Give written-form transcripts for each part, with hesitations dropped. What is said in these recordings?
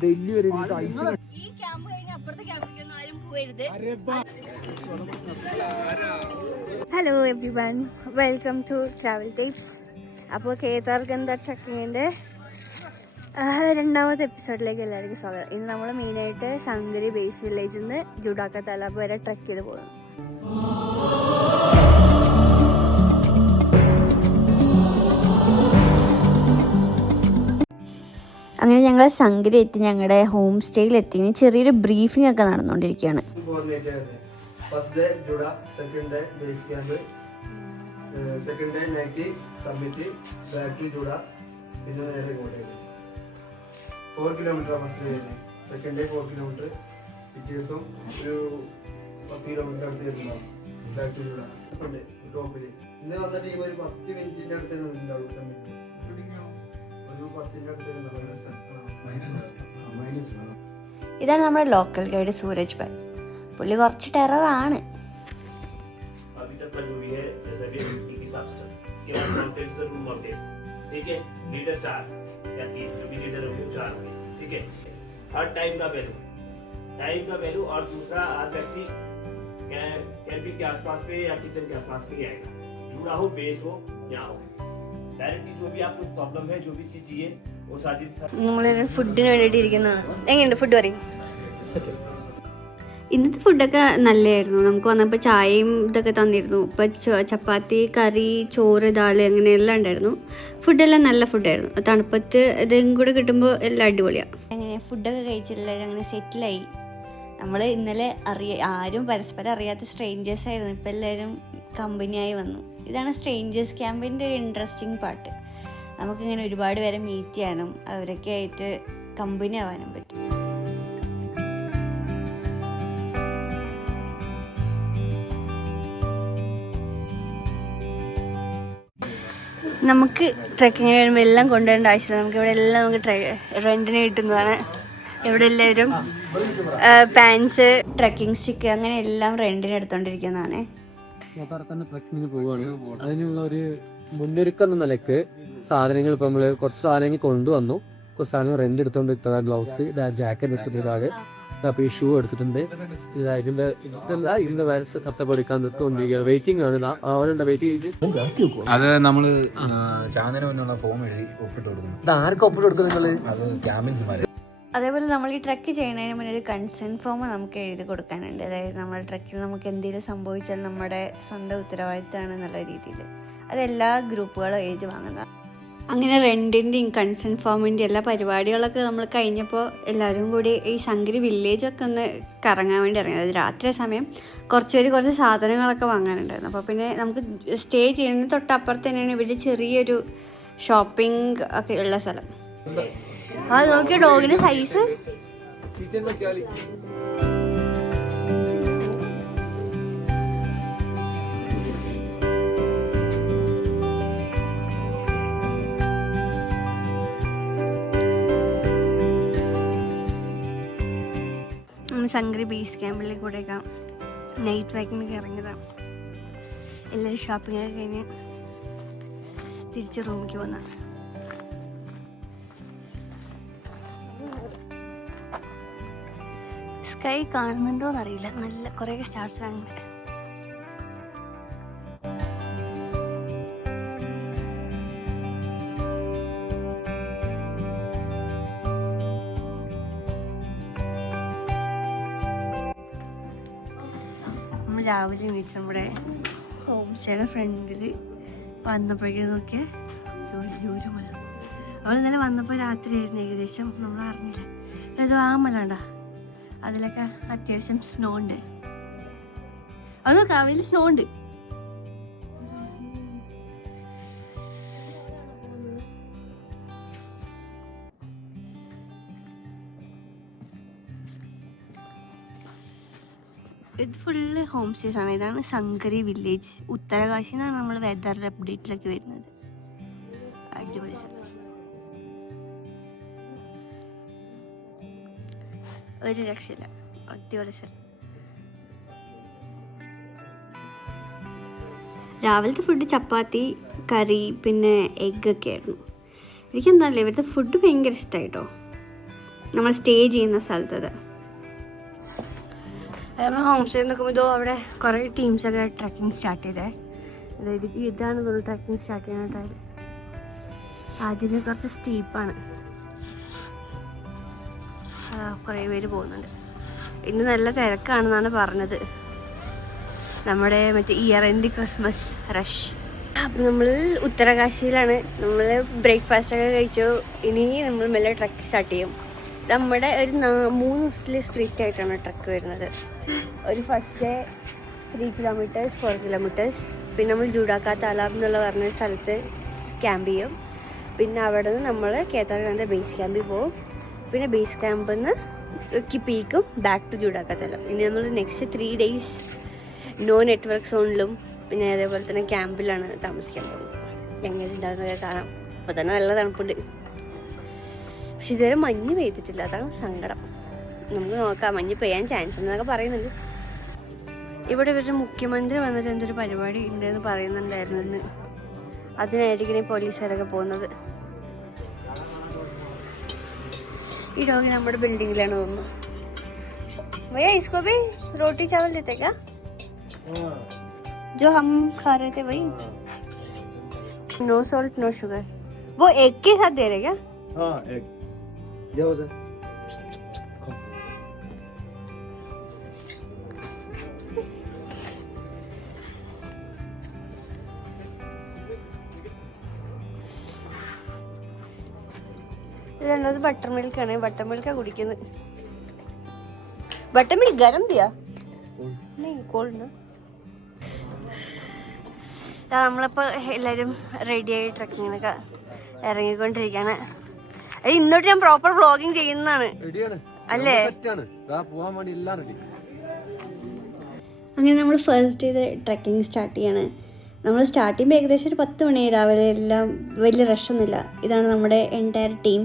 ഡൽഹി വരെ hello everyone, welcome to travel tips. അപ്പോൾ കേദാർഗന്ധ ട്രക്കിങ്ങിൻ്റെ രണ്ടാമത്തെ എപ്പിസോഡിലേക്ക് എല്ലാവർക്കും സ്വാഗതം. ഇന്ന് നമ്മൾ മെയിനായിട്ട് സംഗരി ബേസ് വില്ലേജിൽ നിന്ന് ജുഡാക്ക താലാബ് വരെ ട്രക്ക് ചെയ്ത് പോകുന്നു. അങ്ങനെ ഞങ്ങൾ സംഗരി എത്തി, ഞങ്ങളുടെ ഹോം സ്റ്റേയിലെത്തി. ഇനി ചെറിയൊരു ബ്രീഫിംഗ് ഒക്കെ നടന്നുകൊണ്ടിരിക്കുകയാണ്. First day Juda, second day base camp, second day night summit, back to Juda, പിന്നെ നേരെ ഇങ്ങോട്ടേക്ക് 4 kilometre first day, second day 4 kilometre, പിറ്റേ ദിവസം ഒരു 10 കിലോമീറ്റർ അടുത്ത് വരുന്നുണ്ടാവും ബാക്ക് ടു ജുഡ. ഉണ്ട് ടോപ്പിൽ ഇന്ന് വന്ന ടീം ഒരു 10 മിനിറ്റിന്റെ അടുത്ത് ഉണ്ടാവും. സമ്മിറ്റ് ഒരു 10ന്റെ അടുത്ത്. ഇതാണ് നമ്മുടെ ലോക്കൽ ഗൈഡ് സൂരജ് ഭായ്. പുള്ളി കുറച്ച് ടെററാണ്. നമ്മള് ഫുഡിന് വേണ്ടിട്ട് ഇരിക്കുന്നതാണ്. എങ്ങനെയുണ്ട് ഫുഡ് പറയും? ഇന്നത്തെ ഫുഡൊക്കെ നല്ലതായിരുന്നു. നമുക്ക് വന്നപ്പോൾ ചായയും ഇതൊക്കെ തന്നിരുന്നു. ഇപ്പം ചപ്പാത്തി, കറി, ചോറ്, ദാല് അങ്ങനെയെല്ലാം ഉണ്ടായിരുന്നു. ഫുഡെല്ലാം നല്ല ഫുഡായിരുന്നു. തണുപ്പത്ത് ഇതും കൂടെ കിട്ടുമ്പോൾ എല്ലാം അടിപൊളിയാണ്. അങ്ങനെ ഫുഡൊക്കെ കഴിച്ചിട്ടില്ല, അങ്ങനെ സെറ്റിലായി. നമ്മൾ ഇന്നലെ ആരും പരസ്പരം അറിയാത്ത സ്ട്രേഞ്ചേഴ്സ് ആയിരുന്നു. ഇപ്പം എല്ലാവരും കമ്പനിയായി വന്നു. ഇതാണ് സ്ട്രേഞ്ചേഴ്സ് ക്യാമ്പിൻ്റെ ഒരു ഇൻട്രസ്റ്റിംഗ് പാർട്ട്. നമുക്കിങ്ങനെ ഒരുപാട് പേരെ മീറ്റ് ചെയ്യാനും അവരൊക്കെ ആയിട്ട് കമ്പനി ആവാനും പറ്റും. നമുക്ക് ട്രെക്കിങ്ങിന് വരുമ്പോൾ എല്ലാം കൊണ്ടുവരേണ്ട ആവശ്യമില്ല. നമുക്ക് ഇവിടെ എല്ലാം നമുക്ക് റെൻറ്റിന് കിട്ടുന്നതാണ്. ഇവിടെ എല്ലാവരും പാൻസ്, ട്രെക്കിംഗ് സ്റ്റിക്ക് അങ്ങനെ എല്ലാം റെൻറ്റിന് എടുത്തോണ്ടിരിക്കുന്നതാണ്. ട്രെക്കിങ്ങിന് പോവുകയാണ്. അതിനുള്ള ഒരു മുന്നൊരുക്കം എന്ന നിലയ്ക്ക് സാധനങ്ങൾ ഇപ്പം നമ്മൾ കുറച്ച് സാധനങ്ങൾ കൊണ്ടുവന്നു. കുറച്ച് സാധനങ്ങൾ റെന്റ് എടുത്തോണ്ട് ഇത്ര ഗ്ലൗസ്, ജാക്കറ്റ് എടുത്തിട്ട് ഒരാള്, അപ്പോൾ ഈ ഷൂ എടുത്തിട്ടുണ്ട്. ഇതിന്റെ വയസ്സ് കത്തപ്പടിക്കാൻ നിൽക്കൊണ്ടിരിക്കുകയാണ്. വെയിറ്റിംഗ് ആണ്. അവരുണ്ട് വെയിറ്റിംഗ്. അത് നമ്മള് ചാനലിന് മുന്നുള്ള ഫോം എഴുതി ഒപ്പിട്ട് കൊടുക്കുന്നു. ഇത് ആർക്ക് ഒപ്പിട്ട് കൊടുക്കും നിങ്ങൾ? അത് ക്യാമ്പിന്. അതേപോലെ നമ്മൾ ഈ ട്രക്ക് ചെയ്യുന്നതിന് മുന്നേ ഒരു കൺസെൻറ്റ് ഫോം നമുക്ക് എഴുതി കൊടുക്കാനുണ്ട്. അതായത് നമ്മുടെ ട്രക്കിൽ നമുക്ക് എന്തെങ്കിലും സംഭവിച്ചാൽ നമ്മുടെ സ്വന്തം ഉത്തരവാദിത്തമാണ് എന്നുള്ള രീതിയിൽ. അതെല്ലാ ഗ്രൂപ്പുകളും എഴുതി വാങ്ങുന്നതാണ്. അങ്ങനെ റെൻറ്റിൻ്റെയും കൺസെൻറ്റ് ഫോമിൻ്റെയും എല്ലാ പരിപാടികളൊക്കെ നമ്മൾ കഴിഞ്ഞപ്പോൾ എല്ലാവരും കൂടി ഈ സംഗരി വില്ലേജൊക്കെ ഒന്ന് കറങ്ങാൻ വേണ്ടി ഇറങ്ങി. അതായത് രാത്രി സമയം കുറച്ച് സാധനങ്ങളൊക്കെ വാങ്ങാനുണ്ടായിരുന്നു. അപ്പോൾ പിന്നെ നമുക്ക് സ്റ്റേ ചെയ്യുന്നതിന് തൊട്ടപ്പുറത്ത് തന്നെയാണ് ഇവിടെ ചെറിയൊരു ഷോപ്പിംഗ് ഒക്കെ ഉള്ള സ്ഥലം. അത് നോക്കിയ ഡോഗിൻ്റെ സൈസ്. സംഗരി ബേസ് ക്യാമ്പിലേക്ക് കൂടെയൊക്കെ നൈറ്റ് വാക്കിനൊക്കെ ഇറങ്ങിയതാണ്. എല്ലാവരും ഷോപ്പിംഗ് ഒക്കെ കഴിഞ്ഞ് തിരിച്ച് റൂമിലേക്ക് വന്നതാണ്. സ്കൈ കാണുന്നുണ്ടോന്ന് അറിയില്ല, നല്ല കുറേ സ്റ്റാർസ് കാണുന്നുണ്ട്. രാവിലെ എണീച്ച് നമ്മുടെ ഹോം സ്റ്റേയുടെ ഫ്രണ്ടിൽ വന്നപ്പോഴേക്കും നോക്കിയാൽ വലിയൊരു മല. അവൾ ഇന്നലെ വന്നപ്പോൾ രാത്രിയായിരുന്നു ഏകദേശം, നമ്മൾ അറിഞ്ഞില്ല. ഏതോ ആ മല ഉണ്ടോ, അതിലൊക്കെ അത്യാവശ്യം സ്നോ ഉണ്ട്. അത് കാവിൽ സ്നോ ഉണ്ട്. ഇത് ഫുള്ള് ഹോം സ്റ്റേസ് ആണ്. ഇതാണ് സംഗരി വില്ലേജ്. ഉത്തരകാശി എന്നാണ് നമ്മൾ വെതർ അപ്ഡേറ്റിലൊക്കെ വരുന്നത്. അടിപൊളി സ്ഥലം, ഒരു രക്ഷയില്ല, അടിപൊളി സ്ഥലം. രാവിലത്തെ ഫുഡ് ചപ്പാത്തി, കറി, പിന്നെ എഗ്ഗൊക്കെ ആയിരുന്നു. എനിക്കെന്താണല്ലേ ഇവിടുത്തെ ഫുഡ് ഭയങ്കര ഇഷ്ടമായിട്ടോ, നമ്മൾ സ്റ്റേ ചെയ്യുന്ന സ്ഥലത്തത്. നമ്മൾ ഹോം സ്റ്റേ നോക്കുമ്പോൾ ഇതോ അവിടെ കുറേ ടീംസൊക്കെ ട്രക്കിംഗ് സ്റ്റാർട്ട് ചെയ്തേ. അതായത് ഇതാണ് തോന്നുന്നു ട്രക്കിംഗ് സ്റ്റാർട്ട് ചെയ്യാനായിട്ട്. ആദ്യമേ കുറച്ച് സ്റ്റീപ്പാണ്, കുറേ പേര് പോകുന്നുണ്ട്. ഇന്ന് നല്ല തിരക്കാണെന്നാണ് പറഞ്ഞത്, നമ്മുടെ മറ്റേ ഇയർ എൻഡ് ക്രിസ്മസ് റഷ്. അപ്പം നമ്മൾ ഉത്തരകാശിയിലാണ്. നമ്മൾ ബ്രേക്ക്ഫാസ്റ്റൊക്കെ കഴിച്ചു. ഇനി നമ്മൾ മെല്ലെ ട്രക്ക് സ്റ്റാർട്ട് ചെയ്യും. നമ്മുടെ ഒരു 3 ദിവസത്തിലെ സ്പ്ലിറ്റ് ആയിട്ടാണ് ട്രക്ക് വരുന്നത്. ഒരു ഫസ്റ്റ് ഡേ 3 kilometers 4 kilometers. പിന്നെ നമ്മൾ ജൂഡാക്ക താലാബ് എന്നുള്ള പറഞ്ഞ സ്ഥലത്ത് ക്യാമ്പ് ചെയ്യും. പിന്നെ അവിടെ നിന്ന് നമ്മൾ കേദാർനാഥ് ബേസ് ക്യാമ്പിൽ പോകും. പിന്നെ ബേസ് ക്യാമ്പിൽ നിന്ന് പീക്കും ബാക്ക് ടു ജൂഡാക്ക താലാബ്. ഇനി നമ്മൾ നെക്സ്റ്റ് 3 days നോ നെറ്റ്വർക്ക് സോണിലും പിന്നെ അതേപോലെ തന്നെ ക്യാമ്പിലാണ് താമസിക്കാൻ പോകുന്നത്. എങ്ങനെ ഉണ്ടാകുന്നതൊക്കെ കാണാം. അപ്പോൾ തന്നെ നല്ല തണുപ്പുണ്ട്. പക്ഷെ ഇതുവരെ മഞ്ഞ് പെയ്തിട്ടില്ല, അതാണ് സങ്കടം. നമുക്ക് നോക്കാം, മഞ്ഞ് പെയ്യാൻ ചാൻസ് ഉണ്ടെന്നൊക്കെ പറയുന്നുണ്ട്. ഇവിടെ ഇവരുടെ മുഖ്യമന്ത്രി വന്നിട്ട് എന്തൊരു പരിപാടി ഉണ്ടെന്ന് പറയുന്നുണ്ടായിരുന്നു ഇന്ന്. അതിനായിരിക്കും ഈ പോലീസുകാരൊക്കെ പോകുന്നത്. ഈ ഡോഗ് നമ്മുടെ ബിൽഡിങ്ങിലാണ് തോന്നുന്നു. भैया इसको भी रोटी चावल देते क्या जो हम खा रहे थे वही? No salt no sugar. वो एक के साथ दे रहे क्या? हाँ एक ये हो सर. ഇതുള്ളത് ബട്ടർ മിൽക്കാണ്. ബട്ടർ മിൽക്കാണ് കുടിക്കുന്നത്. बटर मिल्क गरम दिया नहीं कोल्ड ना. നമ്മളിപ്പോൾ എല്ലാവരും റെഡിയായി ട്രക്കിങ്ങിനൊക്കെ ഇറങ്ങിക്കൊണ്ടിരിക്കുകയാണ്. ഇന്നോട്ട് ഞാൻ പ്രോപ്പർ വ്ളോഗിങ് ചെയ്യുന്നതാണ് അല്ലേ? അങ്ങനെ നമ്മൾ ഫസ്റ്റ് ഡേ ട്രക്കിംഗ് സ്റ്റാർട്ട് ചെയ്യാണ്. നമ്മൾ സ്റ്റാർട്ട് ചെയ്യുമ്പോൾ ഏകദേശം ഒരു 10 മണി രാവിലെ. എല്ലാം വലിയ റഷൊന്നുമില്ല. ഇതാണ് നമ്മുടെ എൻറ്റയർ ടീം.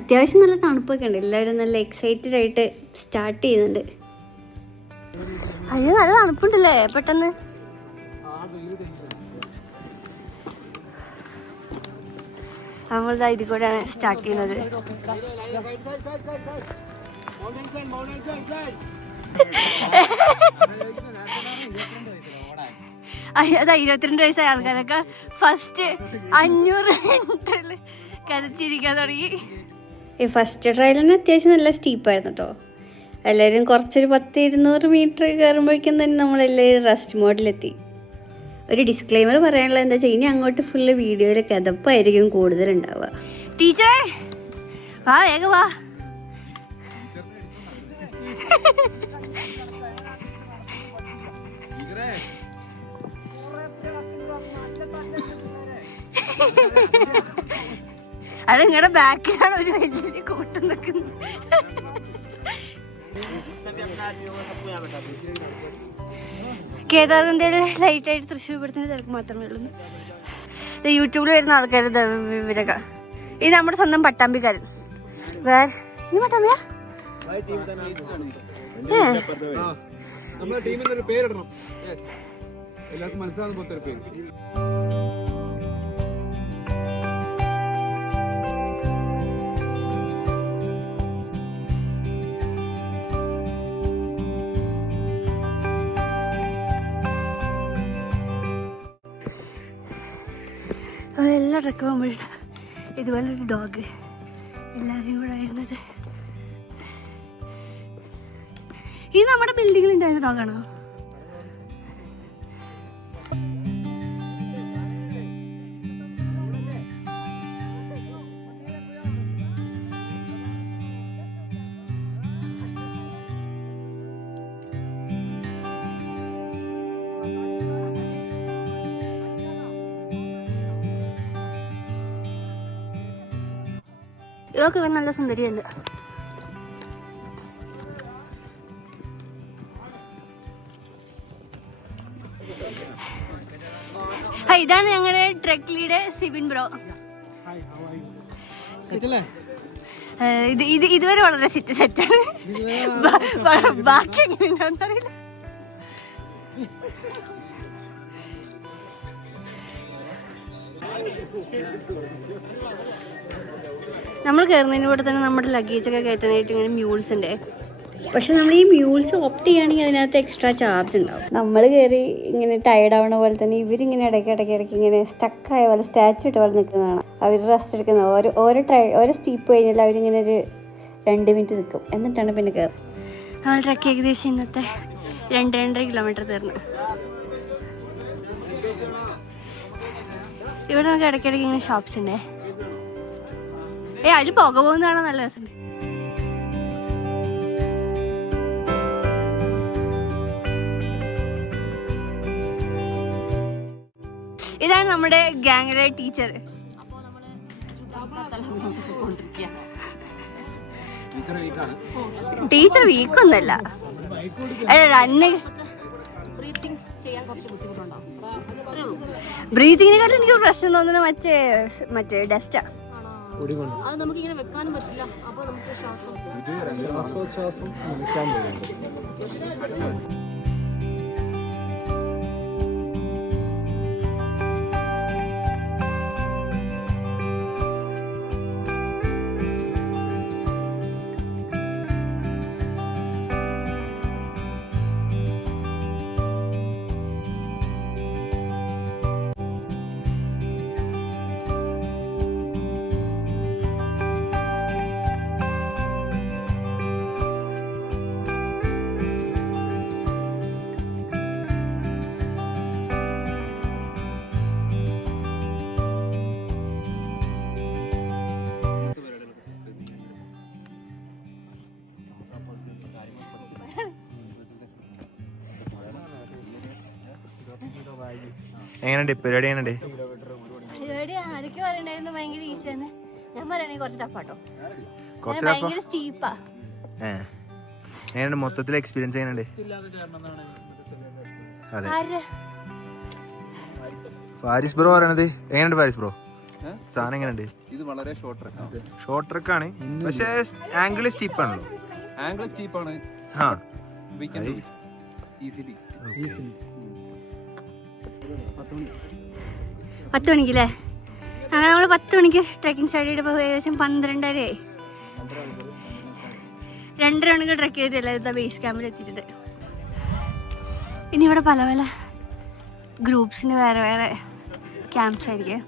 അത്യാവശ്യം നല്ല തണുപ്പൊക്കെ ഉണ്ട്. എല്ലാവരും നല്ല എക്സൈറ്റഡ് ആയിട്ട് സ്റ്റാർട്ട് ചെയ്യുന്നുണ്ട്. അതിന് നല്ല തണുപ്പുണ്ടല്ലേ പെട്ടെന്ന്. നമ്മളിതാ ഇതിൽ കൂടെയാണ് സ്റ്റാർട്ട് ചെയ്യുന്നത്. അത് 22 വയസ്സായ ആൾക്കാരൊക്കെ ഫസ്റ്റ് 500 മീറ്ററിൽ കരച്ചിരിക്കാൻ തുടങ്ങി. ഈ ഫസ്റ്റ് ട്രയൽ തന്നെ അത്യാവശ്യം നല്ല സ്റ്റീപ്പായിരുന്നു കേട്ടോ. എല്ലാവരും കുറച്ചൊരു 10-200 മീറ്റർ കയറുമ്പോഴേക്കും തന്നെ നമ്മളെല്ലാവരും റെസ്റ്റ് മോഡിലെത്തി. ഒരു ഡിസ്ക്ലെയിമർ പറയാനുള്ളത് എന്താ വെച്ചാൽ ഇനി അങ്ങോട്ട് ഫുള്ള് വീഡിയോയിൽ കിതപ്പായിരിക്കും കൂടുതലുണ്ടാവുക. ടീച്ചറേ വാ വേഗം വാ. അത് നിങ്ങളുടെ ബാക്കിലാണ് ഒരു വലിയ കൂട്ടം നിൽക്കുന്നത്. കേദാർനാഥിൽ ലൈറ്റായിട്ട് തൃശ്ശൂർ പെടുത്തുന്ന തിരക്ക് മാത്രമേ ഉള്ളൂ. യൂട്യൂബിൽ വരുന്ന ആൾക്കാർ ഇവരൊക്കെ. ഇത് നമ്മുടെ സ്വന്തം പട്ടാമ്പിക്കാരൻ. വേറെ ഈ പട്ടാമ്പിയാ? എല്ലാവർക്കും മനസ്സിലാകുന്ന പോലത്തെ ഒരു പേര്. നമ്മളെല്ലാം ട്രക്ക് പോകുമ്പോഴാണ് ഇതുപോലൊരു ഡോഗ് എല്ലാവരും കൂടെ വരുന്നത്. ഇത് നമ്മുടെ ബിൽഡിങ്ങിൽ ഉണ്ടായിരുന്ന ഡോഗാണോ? ഇതൊക്കെ നല്ല സുന്ദരിയുണ്ട്. ഇതാണ് ഞങ്ങളുടെ ട്രക്ക് ലീഡർ സിബിൻ ബ്രോ. ഇതുവരെ വളരെ സെറ്റാണ്. ബാക്കി എങ്ങനെയുണ്ടാവും അറിയില്ല. നമ്മൾ കയറുന്നതിന് കൂടെ തന്നെ നമ്മുടെ ലഗേജൊക്കെ കയറ്റാനായിട്ട് ഇങ്ങനെ മ്യൂൾസ് ഉണ്ട്. പക്ഷെ നമ്മൾ ഈ മ്യൂൾസ് ഓപ്റ്റ് ചെയ്യുകയാണെങ്കിൽ അതിനകത്ത് എക്സ്ട്രാ ചാർജ് ഉണ്ടാവും. നമ്മൾ കയറി ഇങ്ങനെ ടയർഡ് ആവണ പോലെ തന്നെ ഇവരിങ്ങനെ ഇടയ്ക്ക് ഇങ്ങനെ സ്റ്റക്കായ പോലെ സ്റ്റാച്ചു ഇട്ട പോലെ നിൽക്കുന്നതാണ്. അവർ റെസ്റ്റ് എടുക്കുന്ന ഓരോ സ്റ്റീപ്പ് കഴിഞ്ഞാൽ അവരിങ്ങനെ ഒരു 2 മിനിറ്റ് നിൽക്കും, എന്നിട്ടാണ് പിന്നെ കയറും. നമ്മൾ ട്രക്ക് ഏകദേശം ഇന്നത്തെ 2-2.5 കിലോമീറ്റർ തീർന്നു. ഇവിടെ നമുക്ക് ഇടയ്ക്കിടയ്ക്ക് ഇങ്ങനെ ഷോപ്സ് ഉണ്ട്. അതിൽ പുക പോകുന്നതാണോ നല്ല രസമുണ്ട്. ഇതാണ് നമ്മുടെ ഗാങ്ങിലെ ടീച്ചർ. ടീച്ചർ വീക്കൊന്നല്ല, ബ്രീത്തിങ്ങിനെക്കാട്ടും എനിക്ക് പ്രശ്നം തോന്നുന്നത് മറ്റേ ഡസ്റ്റാ. അത് നമുക്ക് ഇങ്ങനെ വെക്കാനും പറ്റില്ല. അപ്പോൾ നമുക്ക് ശ്വാസോച്ഛ്വാസം എങ്ങനെയുണ്ട് പരിപാടി? എങ്ങനെയുണ്ട് പരിപാടി? ആരൊക്കെ പറയണ്ടായിരുന്നു ഭയങ്കര ഈസിയാണ്. ഞാൻ പറയണെങ്കിൽ കുറച്ച് ടഫാട്ടോ, കുറച്ച് ഭയങ്കര സ്റ്റീപ്പാ. എങ്ങനെയുണ്ട് മൊത്തത്തിൽ എക്സ്പീരിയൻസ്? എങ്ങനെയുണ്ട്? അതെ, ഫാരിസ് ബ്രോ പറയണത് എങ്ങനെയുണ്ട്? ഫാരിസ് ബ്രോ സാധനം എങ്ങനെയുണ്ട്? ഇത് വളരെ ഷോർട്ട് ട്രക്കാണ്, പക്ഷേ ആംഗിൾ സ്റ്റീപ്പാണല്ലോ. ആംഗിൾ സ്റ്റീപ്പാണ്. ആ ഈസിലി 10 മണിക്കല്ലേ? അങ്ങനെ നമ്മൾ 10 മണിക്ക് ട്രെക്കിംഗ് സ്റ്റാർട്ട് ചെയ്തപ്പോൾ ഏകദേശം 12:30 ആയി. 2.5 മണിക്ക് ട്രെക്ക് ചെയ്തില്ല ബേസ് ക്യാമ്പിൽ എത്തിയിട്ടുണ്ട്. ഇനി ഇവിടെ പല പല ഗ്രൂപ്പ്സിന് വേറെ ക്യാമ്പ്സ് ആയിരിക്കും.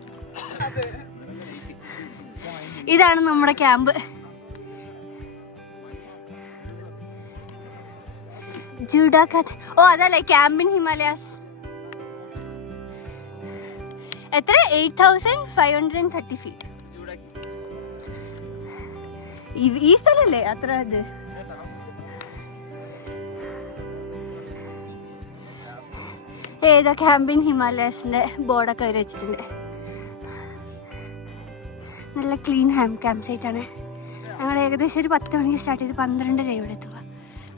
ഇതാണ് നമ്മുടെ ക്യാമ്പ്. ജൂഡാക്കാത്ത്. ഓ അതല്ലേ ക്യാമ്പ് ഇൻ ഹിമാലയാസ്. എത്ര? 8,530 ഫീറ്റ്. ഈ സ്ഥലല്ലേ അത്ര? ഇത് ഏതാ ക്യാമ്പ് ഇൻ ഹിമാലയാസിന്റെ ബോർഡൊക്കെ അവർ വെച്ചിട്ടുണ്ട്. നല്ല ക്ലീൻ ക്യാമ്പ് സൈറ്റ് ആണ്. ഞങ്ങൾ ഏകദേശം ഒരു 10 മണിക്ക് സ്റ്റാർട്ട് ചെയ്ത് 12:30 ഇവിടെ എത്തുമ്പോൾ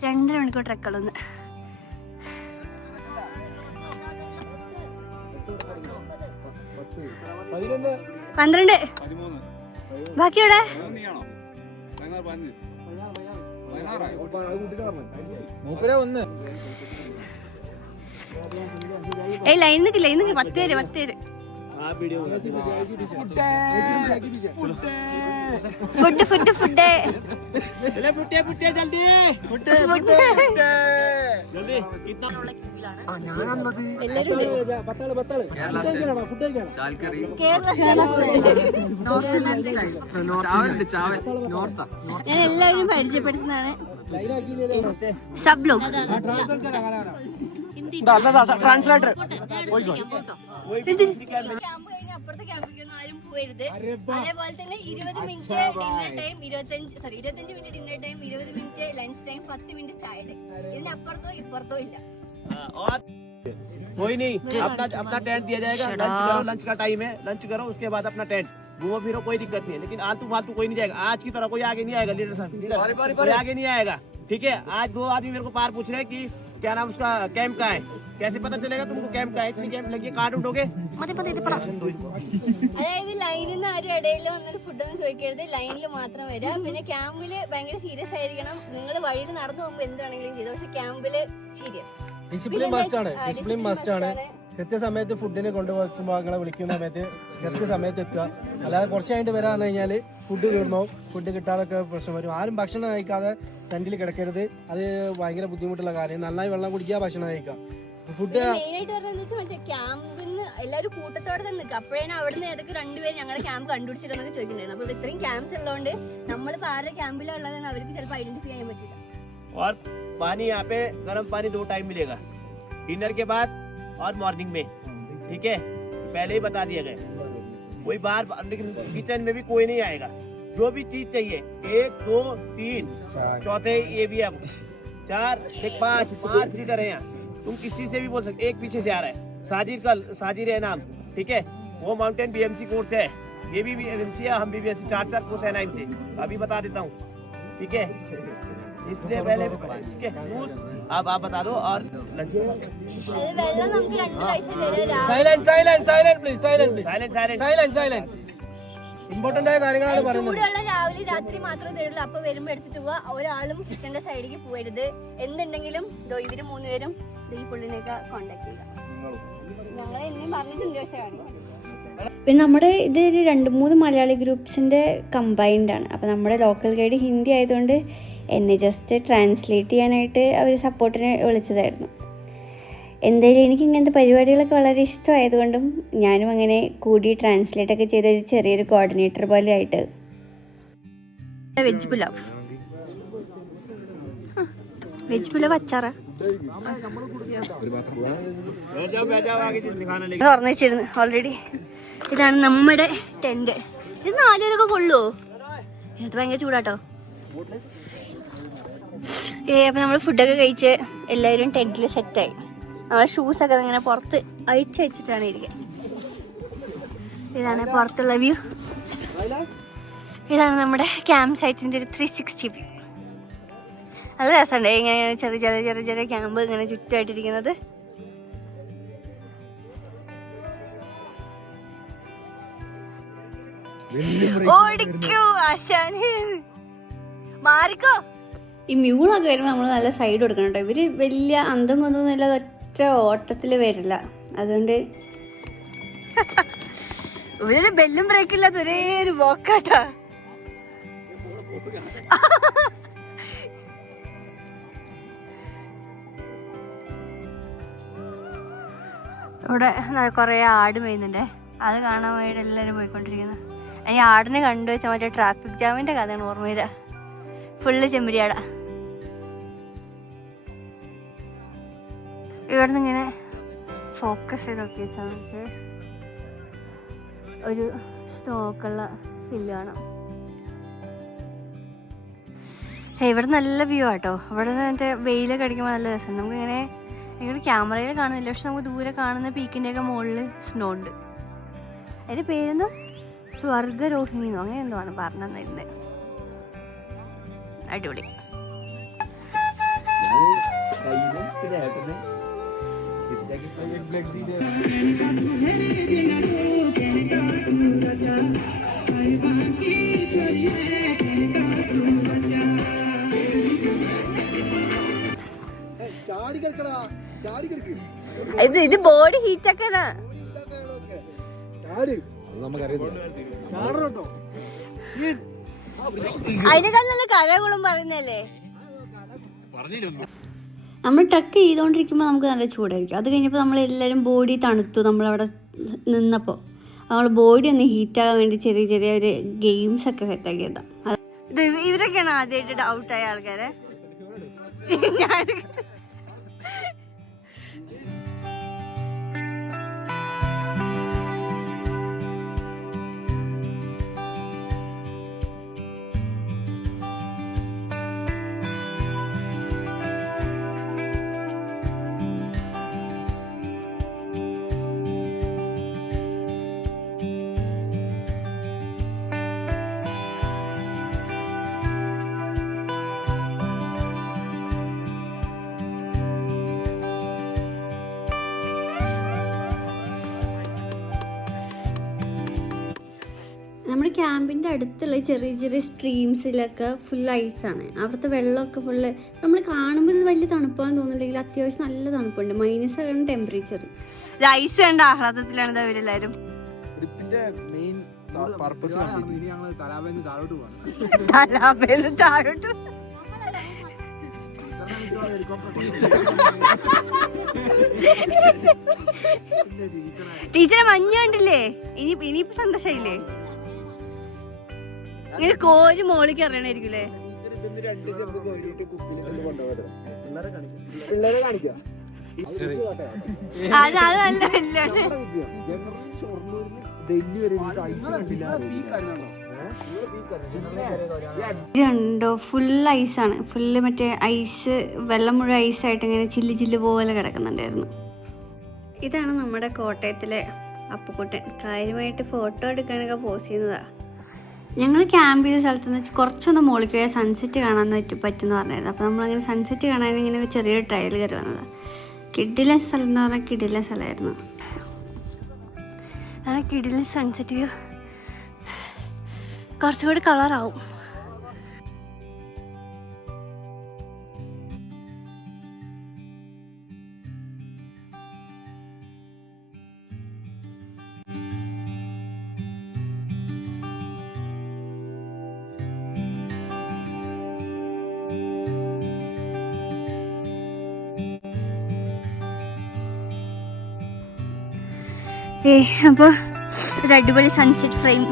2.5 മണിക്കൂർ ട്രക്കുകളൊന്ന്. പന്ത്രണ്ട് ബാക്കി ഇവിടെ. ഏയ് ലൈൻ നിൽക്കില്ല, 10 പേര്. ഫുഡ് എല്ലാരും ഞാൻ എല്ലാവരും പരിചയപ്പെടുത്തുന്നതാണ്. സബ് ലോഗ് ട്രാൻസ്ലേറ്റർ അപ്പുറത്തെ ക്യാമ്പിലേക്കൊന്നും ആരും പോകരുത്. അതേപോലെ തന്നെ 20 minute dinner time, 25 minute dinner time, 20 minute lunch time, 10 minute ചായ ടൈം. ഇതിനപ്പുറത്തോ ഇപ്പുറത്തോ ഇല്ല. कोई नहीं, अपना टेंट दिया जाएगा. लंच का टाइम है, लंच करो, उसके बाद अपना टेंट घूमो फिरो, कोई दिक्कत नहीं है. लेकिन आलतू फालतू कोई नहीं जाएगा. आज की तरह कोई आगे नहीं आएगा. लीडर साहब कोई आगे नहीं आएगा, ठीक है? आज 2 आदमी मेरे को पार पूछ रहे हैं कि क्या नाम उसका कैंप का है. कैसे पता चलेगा तुमको कैंप का है? इतनी कैंप लगी है, कार्ड उठोगे. അതായത് ലൈനിൽ നിന്ന് ആരും ഇടയിൽ വന്നൊരു ഫുഡൊന്നും ചോദിക്കരുത്, ലൈനിൽ മാത്രം വരിക. പിന്നെ ക്യാമ്പില് ഭയങ്കര സീരിയസ് ആയിരിക്കണം. നിങ്ങൾ വഴിയിൽ നടന്നു പോകുമ്പോൾ എന്ത് വേണമെങ്കിലും ചെയ്തു, പക്ഷെ ക്യാമ്പില് സീരിയസ്. ഡിസിപ്ലിൻ മസ്റ്റ് ആണ്. കൃത്യസമയത്ത് ഫുഡിന് കൊണ്ടുപോകുമ്പോൾ നിങ്ങളെ വിളിക്കുന്ന സമയത്ത് കൃത്യസമയത്ത് എത്തുക. അല്ലാതെ കുറച്ച് കഴിഞ്ഞിട്ട് വരാന്ന് കഴിഞ്ഞാൽ ഫുഡ് തീർന്നോ, ഫുഡ് കിട്ടാതൊക്കെ പ്രശ്നം വരും. ആരും ഭക്ഷണം കഴിക്കാതെ ടെന്റിൽ കിടക്കരുത്. അത് ഭയങ്കര ബുദ്ധിമുട്ടുള്ള കാര്യം. നന്നായി വെള്ളം കുടിക്കുക, ഭക്ഷണം കഴിക്കുക. ഫുഡ് മെയിനായിട്ട് പറഞ്ഞാൽ ക്യാമ്പിന്ന് എല്ലാവരും കൂട്ടത്തോടെ തന്നെ നിൽക്കുക. അപ്പോഴാണ് അവിടെ നിന്ന് ഏതൊക്കെ രണ്ടുപേരും ഞങ്ങളുടെ ക്യാമ്പ് കണ്ടുപിടിച്ചിരുന്നൊക്കെ ചോദിക്കുന്നുണ്ടായിരുന്നു. അപ്പോൾ ഇത്രയും ക്യാമ്പ്സ് ഉള്ളതുകൊണ്ട് നമ്മളിപ്പോൾ ആരുടെ ക്യാമ്പിലാണ് ഉള്ളതെന്ന് അവർക്ക് ചിലപ്പോൾ ഐഡന്റിഫൈ ചെയ്യാൻ പറ്റില്ല. और पानी यहाँ पे गर्म पानी 2 टाइम मिलेगा, डिनर के बाद और मॉर्निंग में, ठीक है, पहले ही बता दिया गया. कोई बाहर किचन में भी कोई नहीं आएगा. जो भी चीज चाहिए 1 2 3 चौथे ये भी है 4 एक 5 लीटर है यहाँ. तुम किसी से भी बोल सकते. एक पीछे से आ रहा है साजिर है नाम, ठीक है, वो माउंटेन बीएमसी कोर्स है. ये भी बीएमसी है, हम भी बीएमसी 4 कोर्स है 9 से. अभी बता देता हूँ, ठीक है. इसलिए पहले ठीक है रूल्स आप बता दो. और വെള്ളം നമുക്ക് 2 പ്രാവശ്യം തരാം. സൈലന്റ് ഇമ്പോർട്ടന്റ് ആയ കാര്യങ്ങളാണ് പറയുന്നത്. ചൂടുവെള്ളം രാവിലെ രാത്രി മാത്രമേ തരുള്ളൂ. അപ്പൊ വരുമ്പോ എടുത്തിട്ട് പോവാ. ഒരാളും കിച്ചന്റെ സൈഡിലേക്ക് പോകരുത്. എന്തുണ്ടെങ്കിലും ഇവര് 3 പേരും ഈ പുള്ളിനെയൊക്കെ കോണ്ടാക്ട് ചെയ്യുക. ഞങ്ങളെ എന്നെയും പറഞ്ഞിട്ടുണ്ട്. പക്ഷേ പിന്നെ നമ്മുടെ ഇത് ഒരു 2-3 മലയാളി ഗ്രൂപ്പ്സിൻ്റെ കമ്പൈൻഡാണ്. അപ്പോൾ നമ്മുടെ ലോക്കൽ ഗൈഡ് ഹിന്ദി ആയതുകൊണ്ട് എന്നെ ജസ്റ്റ് ട്രാൻസ്ലേറ്റ് ചെയ്യാനായിട്ട് അവർ സപ്പോർട്ടിന് വിളിച്ചതായിരുന്നു. എന്തായാലും എനിക്ക് ഇങ്ങനത്തെ പരിപാടികളൊക്കെ വളരെ ഇഷ്ടമായതുകൊണ്ടും ഞാനും അങ്ങനെ കൂടി ട്രാൻസ്ലേറ്റൊക്കെ ചെയ്ത ഒരു ചെറിയൊരു കോർഡിനേറ്റർ പോലെ ആയിട്ട്. വെജ് പുലാവ് അച്ചാറാ തുറന്നു വെച്ചിരുന്നു ഓൾറെഡി. ഇതാണ് നമ്മുടെ ടെന്റ്. ഇത് 4 പേരൊക്കെ കൊള്ളുവോ? ഇത് ഭയങ്കര ചൂടാട്ടോ. അപ്പം നമ്മൾ ഫുഡൊക്കെ കഴിച്ച് എല്ലാവരും ടെന്റിൽ സെറ്റായി. നമ്മളെ ഷൂസൊക്കെ ഇങ്ങനെ പുറത്ത് അഴിച്ചിട്ടാണ് ഇരിക്കുക. ഇതാണ് പുറത്തുള്ള വ്യൂ. ഇതാണ് നമ്മുടെ ക്യാമ്പ് സൈറ്റിൻ്റെ ഒരു 360 വ്യൂ. നല്ല രസമുണ്ട് ഇങ്ങനെ ചെറിയ ചെറിയ ചെറിയ ചെറിയ ക്യാമ്പ് ഇങ്ങനെ ചുറ്റുമായിട്ടിരിക്കുന്നത്. ഓടിക്കോ ആശാന്, മാറിക്കോ. ഈ മ്യൂളൊക്കെ വരുമ്പോൾ നമ്മൾ നല്ല സൈഡ് കൊടുക്കണം കേട്ടോ. ഇവര് വലിയ അന്തം കൊണ്ടൊന്നും ഇല്ലാതെ ഒറ്റ ഓട്ടത്തിൽ വരില്ല. അതുകൊണ്ട് ഇവരൊരു ബെല്ലും ബ്രേക്കില്ലാത്ത ഒരേ ഒരു പോക്കാട്ടോ. ഇവിടെ കുറേ ആട് മേയുന്നുണ്ടേ. അത് കാണാൻ വേണ്ടി എല്ലാവരും പോയിക്കൊണ്ടിരിക്കുന്നത്. ഈ ആടിനെ കണ്ടു വെച്ചാൽ മറ്റേ ട്രാഫിക് ജാമിൻ്റെ കഥയാണ് ഓർമ്മ വരിക. ഫുള്ള് ചെമ്പരിയാടാ. ഇവിടെ നിന്ന് ഇങ്ങനെ ഫോക്കസ് ചെയ്ത് നോക്കി വെച്ചാൽ നമുക്ക് ഒരു സ്റ്റോക്കുള്ള ഫില്ല് കാണാം. ഇവിടെ നല്ല വ്യൂ ആട്ടോ. ഇവിടെ നിന്ന് മറ്റേ വെയിലൊക്കെ അടിക്കുമ്പോൾ നല്ല രസമുണ്ട്. നമുക്കിങ്ങനെ ഇവിടെ ക്യാമറയിൽ കാണുന്നില്ല, പക്ഷെ നമുക്ക് ദൂരെ കാണുന്ന പീക്കിൻ്റെയൊക്കെ മുകളിൽ സ്നോ ഉണ്ട്. അതിൻ്റെ പേരെന്തോ സ്വർഗരോഹിണിന്നോ അങ്ങനെ എന്തോ ആണ് പറഞ്ഞു തന്നിരുന്നത്. അടിപൊളി. ഇത് ബോഡി ഹീറ്റ് ഒക്കെ അതിനേക്കാൾ നല്ല കരകളും പറയുന്നല്ലേ. നമ്മൾ ട്രക്ക് ചെയ്തുകൊണ്ടിരിക്കുമ്പോൾ നമുക്ക് നല്ല ചൂടായിരിക്കും. അത് കഴിഞ്ഞപ്പോൾ നമ്മളെല്ലാവരും ബോഡി തണുത്തു. നമ്മളവിടെ നിന്നപ്പോൾ നമ്മൾ ബോഡി ഒന്ന് ഹീറ്റാകാൻ വേണ്ടി ചെറിയ ചെറിയ ഒരു ഗെയിംസ് ഒക്കെ സെറ്റാക്കിയതാണ്. ഇവരൊക്കെയാണ് ആദ്യമായിട്ട് ഡൗട്ടായ ആൾക്കാരെ. ഞാൻ നമ്മുടെ ക്യാമ്പിൻ്റെ അടുത്തുള്ള ചെറിയ ചെറിയ സ്ട്രീംസിലൊക്കെ ഫുൾ ഐസാണ്. അവിടുത്തെ വെള്ളമൊക്കെ ഫുള്ള് നമ്മൾ കാണുമ്പോൾ ഇത് വലിയ തണുപ്പാന്ന് തോന്നുന്നില്ലെങ്കിൽ അത്യാവശ്യം നല്ല തണുപ്പുണ്ട്. -ആണ് ടെമ്പറേച്ചർ. ഐസ് കണ്ട ആഹ്ലാദത്തിലാണ് അവരെല്ലാവരും. തലാബേന്ന് താഴോട്ട് ടീച്ചറെ മഞ്ഞ കണ്ടില്ലേ? ഇനിയിപ്പോ സന്തോഷായില്ലേ? ഇങ്ങനെ കോരി മോളിക്ക് അറിയണായിരിക്കുംല്ലേ? അത് നല്ല വെല്ലുണ്ട്. ഇതുണ്ടോ ഫുൾ ഐസാണ്. ഫുള്ള് മറ്റേ ഐസ്, വെള്ളം മുഴുവൻ ഐസായിട്ട് ഇങ്ങനെ ചില്ല് ചില്ല് പോലെ കിടക്കുന്നുണ്ടായിരുന്നു. ഇതാണ് നമ്മുടെ കോട്ടയത്തിലെ അപ്പുക്കുട്ടൻ. കാര്യമായിട്ട് ഫോട്ടോ എടുക്കാനൊക്കെ പോസ് ചെയ്യുന്നതാണ്. ഞങ്ങൾ ക്യാമ്പ് ചെയ്ത സ്ഥലത്ത് നിന്ന് കുറച്ചൊന്ന് മുകളിൽ പോയാൽ സൺസെറ്റ് കാണാൻ പറ്റുമെന്ന് പറഞ്ഞായിരുന്നു. അപ്പോൾ നമ്മളങ്ങനെ സൺസെറ്റ് കാണാൻ ഇങ്ങനെ ചെറിയൊരു ട്രയൽ കയറി വന്നതാണ്. കിടിലൻ സ്ഥലം എന്ന് പറഞ്ഞാൽ കിടിലൻ സ്ഥലമായിരുന്നു. അങ്ങനെ കിടിലൻ സൺസെറ്റ് വ്യൂ കുറച്ചുകൂടി കളറാവും. അപ്പോൾ ഒരു അടിപൊളി സൺസെറ്റ് ഫ്രെയിം.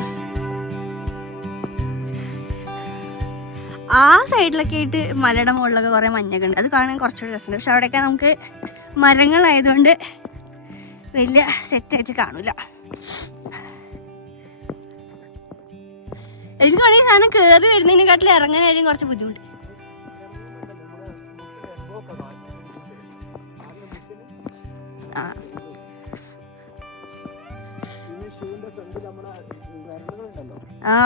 ആ സൈഡിലൊക്കെ ആയിട്ട് മലയുടെ മുകളിലൊക്കെ കുറേ മഞ്ഞൊക്കെ ഉണ്ട്. അത് കാണാൻ കുറച്ചുകൂടി രസമുണ്ട്. പക്ഷെ അവിടെയൊക്കെ നമുക്ക് മരങ്ങളായതുകൊണ്ട് വലിയ സെറ്റായിട്ട് കാണൂല. എനിക്ക് വേണമെങ്കിൽ സാധനം കയറി വരുന്നതിനെക്കാട്ടിൽ ഇറങ്ങാനായിരിക്കും കുറച്ച് ബുദ്ധിമുട്ട്.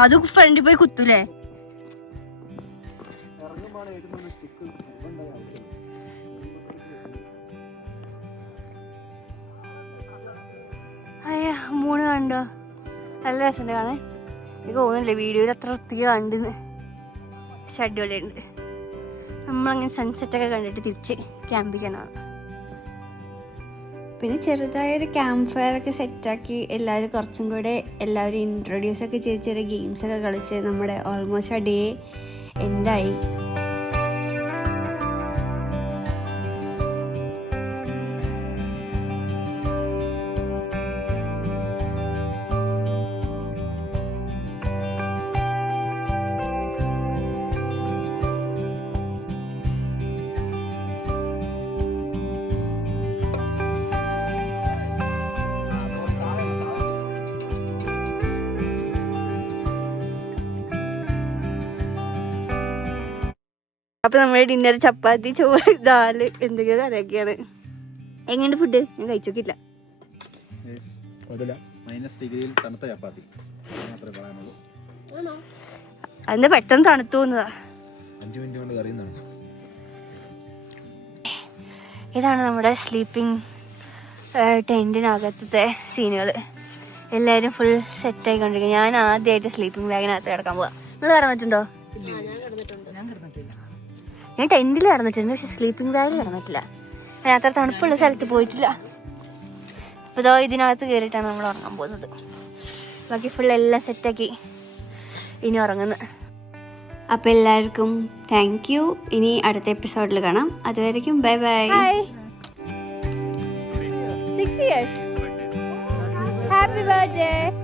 അത് ഫ്രണ്ടിൽ പോയി കുത്തൂലേ? മൂന്ന് കണ്ടോ? നല്ല രസമുണ്ട് കാണാൻ. എനിക്ക് തോന്നുന്നില്ലേ വീഡിയോയിൽ അത്ര വൃത്തിക്ക് കണ്ടെന്ന്. പക്ഷെ അടിപൊളിയുണ്ട്. നമ്മളങ്ങനെ സൺസെറ്റൊക്കെ കണ്ടിട്ട് തിരിച്ച് ക്യാമ്പിക്കാനാണ്. പിന്നെ ചെറുതായൊരു ക്യാമ്പ് ഫയർ ഒക്കെ സെറ്റാക്കി എല്ലാവരും കുറച്ചും കൂടെ എല്ലാവരും ഇൻട്രൊഡ്യൂസൊക്കെ ചെയ്ത് ചെറിയ ഗെയിംസൊക്കെ കളിച്ച് നമ്മുടെ ഓൾമോസ്റ്റ് ആ ഡേ എൻഡായി. അപ്പോൾ നമ്മുടെ ഡിന്നർ ചപ്പാത്തി, ചോറ്, ദാല്, എന്തൊക്കെയോ കറിയൊക്കെയാണ്. എങ്ങനെയുണ്ട് ഫുഡ്? ഞാൻ കഴിച്ചോക്കില്ല. അതിന്റെ പെട്ടെന്ന് തണുത്തു തോന്നുന്നതാ. ഇതാണ് നമ്മുടെ സ്ലീപ്പിംഗ് ടെൻറ്റിനകത്തത്തെ സീനുകൾ. എല്ലാവരും ഫുൾ സെറ്റായിക്കൊണ്ടിരിക്കുക. ഞാൻ ആദ്യമായിട്ട് സ്ലീപ്പിംഗ് ബാഗിനകത്ത് കിടക്കാൻ പോവാം. നിങ്ങൾ കിടന്നിട്ടുണ്ടോ? ഞാൻ ടെൻറ്റിൽ കിടന്നിട്ടുണ്ട്, പക്ഷെ സ്ലീപ്പിംഗ് ബാഗിൽ കിടന്നിട്ടില്ല. ഞാൻ അത്ര തണുപ്പുള്ള സ്ഥലത്ത് പോയിട്ടില്ല. അപ്പോൾ ഇതോ ഇതിനകത്ത് കയറിയിട്ടാണ് നമ്മൾ ഉറങ്ങാൻ പോകുന്നത്. ബാക്കി ഫുൾ എല്ലാം സെറ്റാക്കി ഇനി ഉറങ്ങുന്നു. അപ്പോൾ എല്ലാവർക്കും താങ്ക് യു. ഇനി അടുത്ത എപ്പിസോഡിൽ കാണാം. അതുവരെയ്ക്കും bye bye. 6 years. Happy birthday.